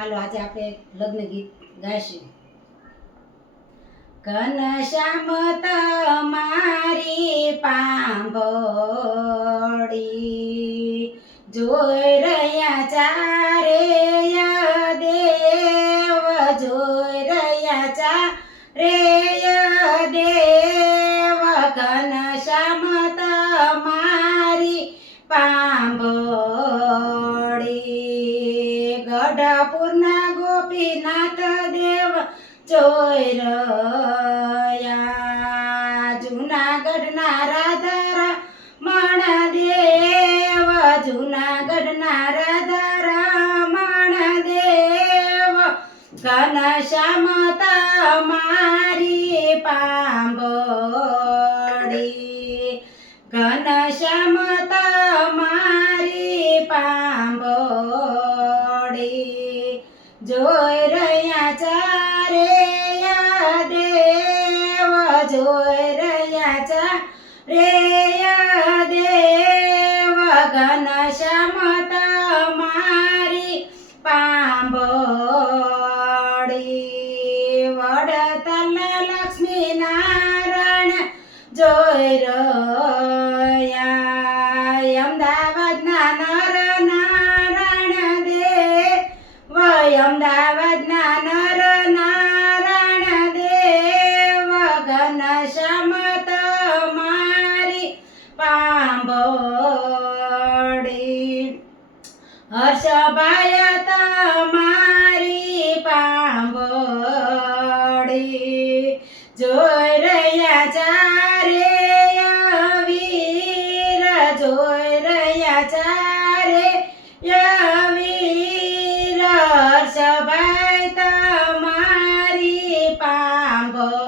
હાલો આજે આપણે લગ્ન ગીત ગાઈશું। ઘનશ્યામ તમારી પાંભોળી જોઈ રહ્યા ચારેય દેવ, જોઈ રહ્યા ચારેય દેવ। ઘનશ્યામ તમારી પાંભોળી ગઢપુરના ગોપીનાથ દેવ જોઈ રહ્યા, જૂનાગઢના રાધારમણ દેવ, જૂનાગઢના રાધારમણ દેવ। ઘનશ્યામ તમારી પાંભોળી, ઘનશ્યામ તમારી પાંભોળી જોઈ રહ્યા ચારેય દેવ, જોઈ રહ્યા ચારેય દેવ। ઘનશ્યામ તમારી પાંભોળી વડતાલ લક્ષ્મી નારાયણ જોઈ રહ્યા, અમદાવાદના નર નારાયણ દેવ, અમદાવાદના નર નારાયણ દેવ। ઘનશ્યામ તમારી પાંભોળી હર્ષભાઈ તમારી પાંભોળી જોઈ રહ્યા ચારેય વીર, જોઈ રહ્યા ચારેય વીર। હર્ષભાઈ તમારી પાંભોળી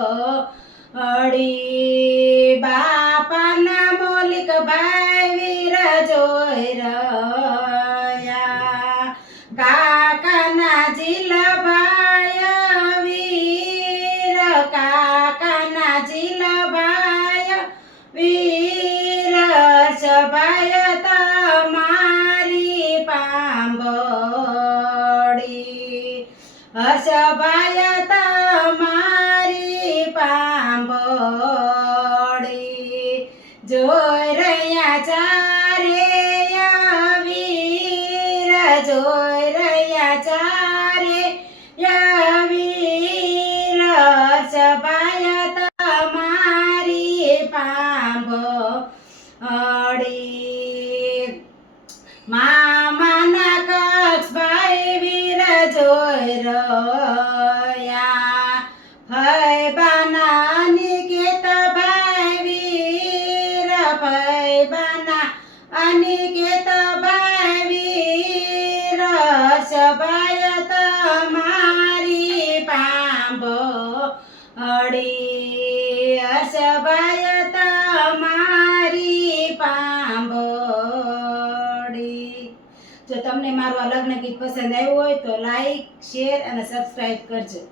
બાપાના મૌલિકભાઈ વીર જોઈ રહ્યા, કાકાના જીલભાઈ વીર, કાકાના જીલભાઈ વીર। હર્ષભાઈ તમારી પાંભોળી, હર્ષભાઈ તમારી પાંભોળી જોઈ રહ્યા ચારેય વીર, જોઈ રહ્યા ચારેય વીર। હર્ષભાઈ તમારી પાંભોળી મામાના કક્ષભાઈ વીર જોઈ રહ્યા, ફૈબાના અનિકેતભાઈ વીર, ફૈબાના અનિકેતભાઈ વીર। હર્ષભાઈ તમારી પાંભોળી, હર્ષભાઈ તમારી પાંભોળી। જો તમને મારું આ લગ્ન ગીત પસંદ આવ્યું હોય તો લાઈક, શેર અને સબસ્ક્રાઈબ કરજો।